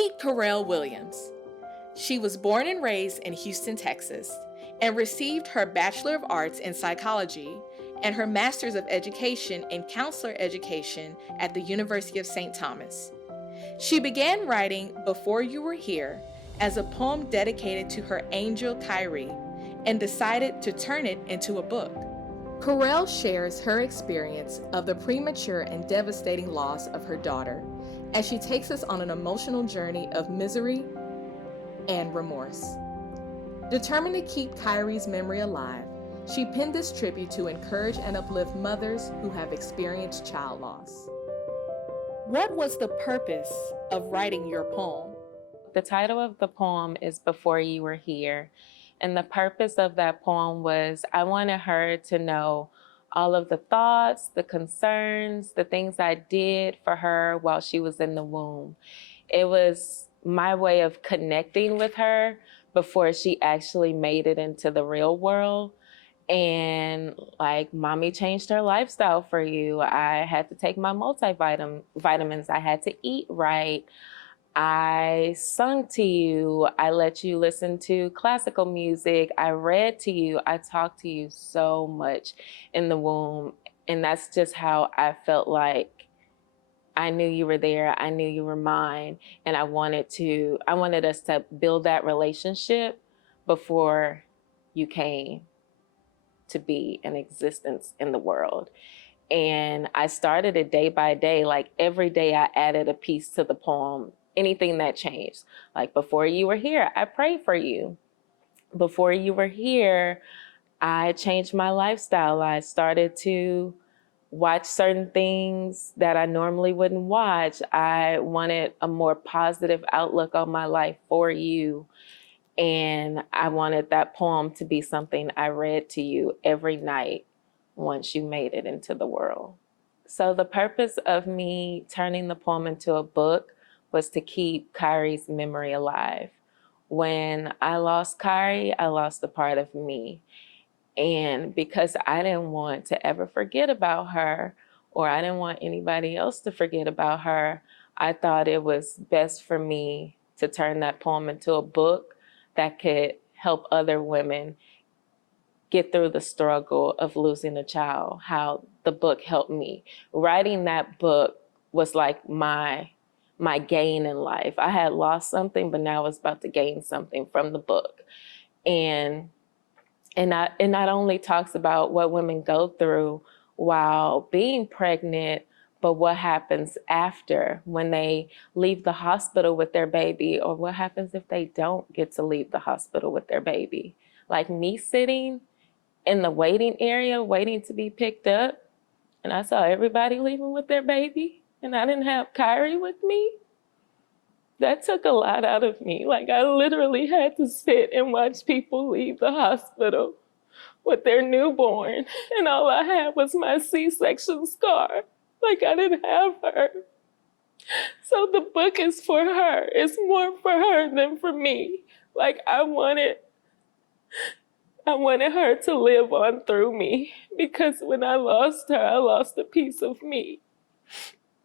Meet Carell Williams. She was born and raised in Houston, Texas, and received her Bachelor of Arts in Psychology and her Master's of Education in Counselor Education at the University of St. Thomas. She began writing Before You Were Here as a poem dedicated to her angel Khyrie and decided to turn it into a book. Carell shares her experience of the premature and devastating loss of her daughter as she takes us on an emotional journey of misery and remorse. Determined to keep Khyrie's memory alive, she penned this tribute to encourage and uplift mothers who have experienced child loss. What was the purpose of writing your poem? The title of the poem is Before You Were Here. And the purpose of that poem was I wanted her to know all of the thoughts, the concerns, the things I did for her while she was in the womb. It was my way of connecting with her before she actually made it into the real world. And like, mommy changed her lifestyle for you. I had to take my multivitamins. I had to eat right. I sung to you. I let you listen to classical music. I read to you. I talked to you so much in the womb. And that's just how I felt like I knew you were there. I knew you were mine. And I wanted us to build that relationship before you came to be in existence in the world. And I started it day by day. Like every day I added a piece to the poem, anything that changed. Like before you were here, I prayed for you. Before you were here, I changed my lifestyle. I started to watch certain things that I normally wouldn't watch. I wanted a more positive outlook on my life for you. And I wanted that poem to be something I read to you every night once you made it into the world. So the purpose of me turning the poem into a book was to keep Khyrie's memory alive. When I lost Khyrie, I lost a part of me. And because I didn't want to ever forget about her, or I didn't want anybody else to forget about her, I thought it was best for me to turn that poem into a book that could help other women get through the struggle of losing a child, how the book helped me. Writing that book was like my gain in life. I had lost something, but now I was about to gain something from the book. And it not only talks about what women go through while being pregnant, but what happens after when they leave the hospital with their baby, or what happens if they don't get to leave the hospital with their baby. Like me sitting in the waiting area, waiting to be picked up, and I saw everybody leaving with their baby, and I didn't have Khyrie with me. That took a lot out of me. Like I literally had to sit and watch people leave the hospital with their newborn, and all I had was my C-section scar. Like I didn't have her. So the book is for her. It's more for her than for me. Like I wanted her to live on through me, because when I lost her, I lost a piece of me.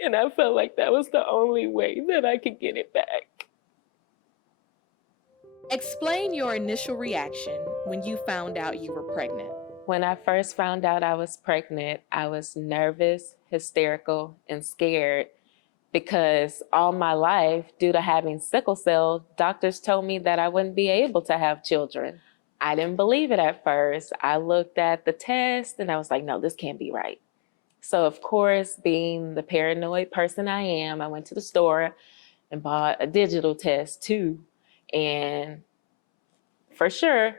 And I felt like that was the only way that I could get it back. Explain your initial reaction when you found out you were pregnant. When I first found out I was pregnant, I was nervous, hysterical, and scared, because all my life, due to having sickle cell, doctors told me that I wouldn't be able to have children. I didn't believe it at first. I looked at the test and I was like, no, this can't be right. So of course, being the paranoid person I am, I went to the store and bought a digital test too. And for sure,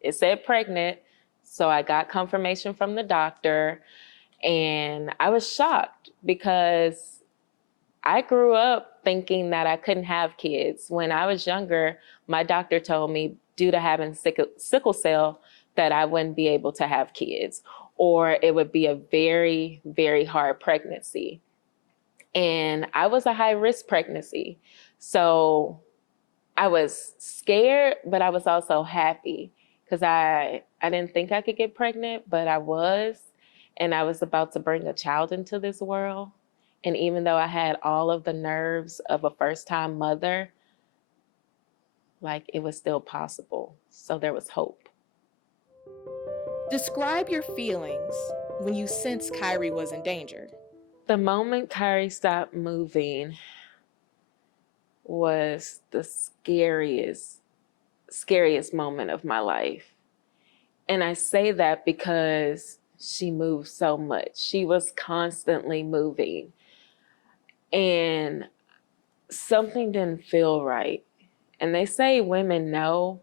it said pregnant. So I got confirmation from the doctor, and I was shocked because I grew up thinking that I couldn't have kids. When I was younger, my doctor told me, due to having sickle cell, that I wouldn't be able to have kids, or it would be a very, very hard pregnancy. And I was a high-risk pregnancy. So I was scared, but I was also happy, because I didn't think I could get pregnant, but I was. And I was about to bring a child into this world. And even though I had all of the nerves of a first-time mother, like it was still possible. So there was hope. Describe your feelings when you sensed Khyrie was in danger. The moment Khyrie stopped moving was the scariest moment of my life. And I say that because she moved so much. She was constantly moving. And something didn't feel right. And they say women know.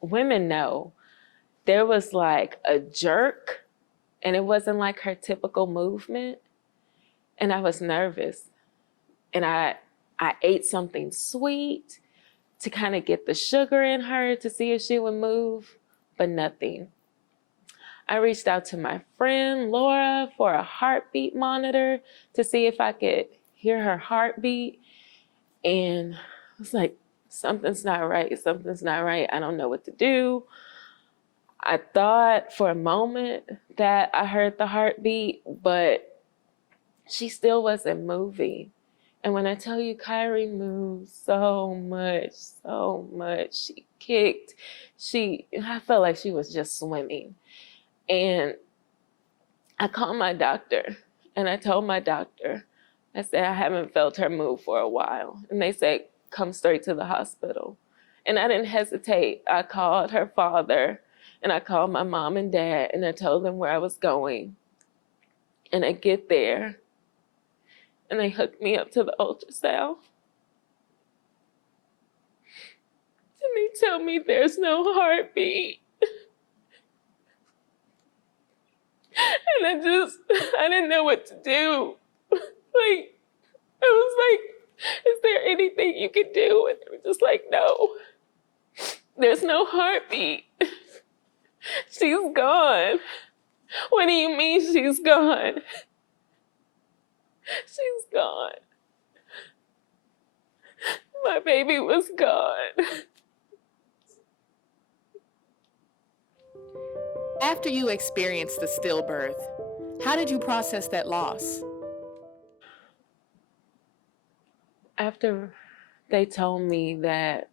Women know. There was like a jerk, and it wasn't like her typical movement. And I was nervous. And I ate something sweet to kind of get the sugar in her to see if she would move, but nothing. I reached out to my friend Laura for a heartbeat monitor to see if I could hear her heartbeat. And I was like, something's not right. Something's not right. I don't know what to do. I thought for a moment that I heard the heartbeat, but she still wasn't moving. And when I tell you Khyrie moved so much, she kicked, I felt like she was just swimming. And I called my doctor and I told my doctor, I said, I haven't felt her move for a while. And they said, come straight to the hospital. And I didn't hesitate. I called her father and I called my mom and dad and I told them where I was going. And I get there and they hooked me up to the ultrasound. And they tell me there's no heartbeat. And I didn't know what to do. Like, I was like, is there anything you can do? And they were just like, no, there's no heartbeat. She's gone. What do you mean she's gone? She's gone. My baby was gone. After you experienced the stillbirth, how did you process that loss? After they told me that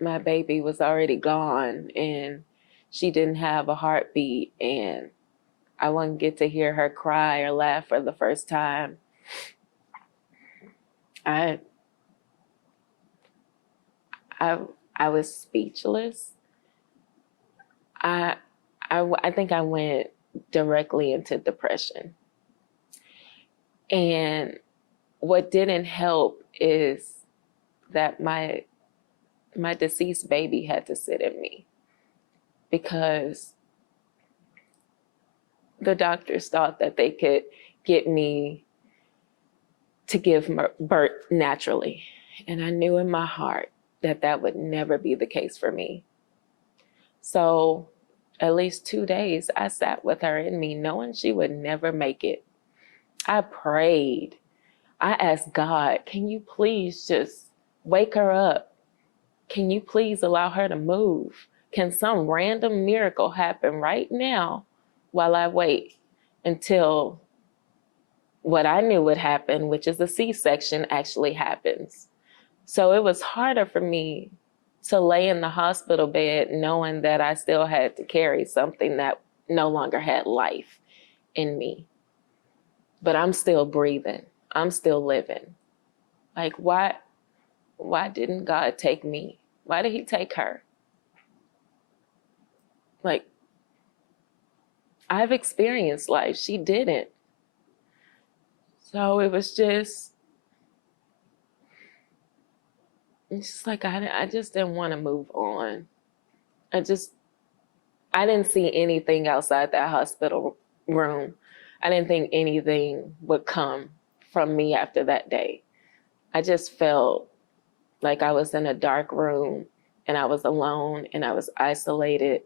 my baby was already gone and she didn't have a heartbeat and I wouldn't get to hear her cry or laugh for the first time, I was speechless. I think I went directly into depression. And what didn't help is that my deceased baby had to sit in me because the doctors thought that they could get me to give birth naturally. And I knew in my heart that that would never be the case for me. So at least 2 days, I sat with her in me, knowing she would never make it. I prayed. I asked God, can you please just wake her up? Can you please allow her to move? Can some random miracle happen right now while I wait until what I knew would happen, which is a C-section, actually happens? So it was harder for me to lay in the hospital bed knowing that I still had to carry something that no longer had life in me. But I'm still breathing. I'm still living. Like, why didn't God take me? Why did he take her? Like, I've experienced life. She didn't. So it's just like I just didn't want to move on. I didn't see anything outside that hospital room. I didn't think anything would come from me after that day. I just felt like I was in a dark room and I was alone and I was isolated.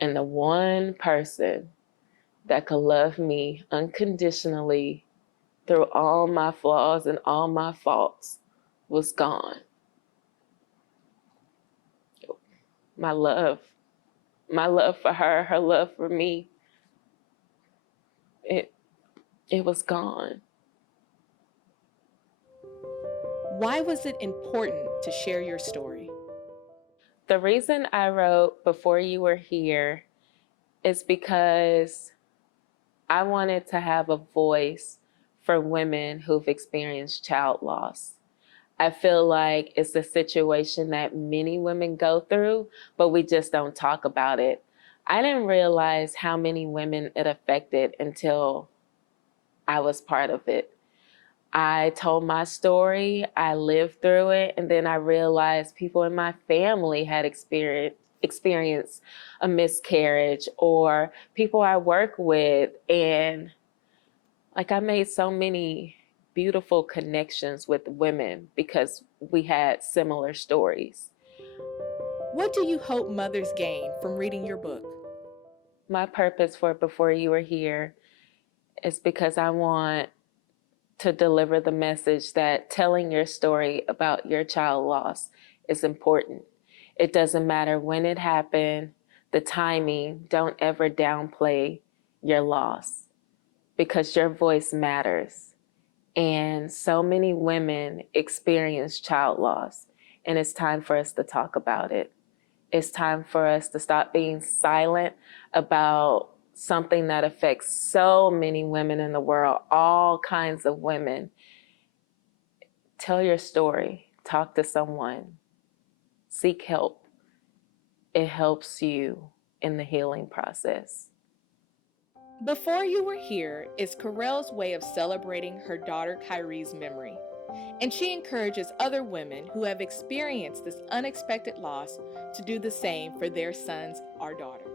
And the one person that could love me unconditionally through all my flaws and all my faults was gone. My love for her, her love for me, it was gone. Why was it important to share your story? The reason I wrote Before You Were Here is because I wanted to have a voice for women who've experienced child loss. I feel like it's a situation that many women go through, but we just don't talk about it. I didn't realize how many women it affected until I was part of it. I told my story, I lived through it, and then I realized people in my family had experienced a miscarriage, or people I work with, and like I made so many beautiful connections with women because we had similar stories. What do you hope mothers gain from reading your book? My purpose for Before You Were Here is because I want to deliver the message that telling your story about your child loss is important. It doesn't matter when it happened, the timing, don't ever downplay your loss because your voice matters. And so many women experience child loss, and it's time for us to talk about it. It's time for us to stop being silent about something that affects so many women in the world, all kinds of women. Tell your story, talk to someone, seek help. It helps you in the healing process. Before You Were Here is Carell's way of celebrating her daughter Khyrie's memory, and she encourages other women who have experienced this unexpected loss to do the same for their sons or daughters.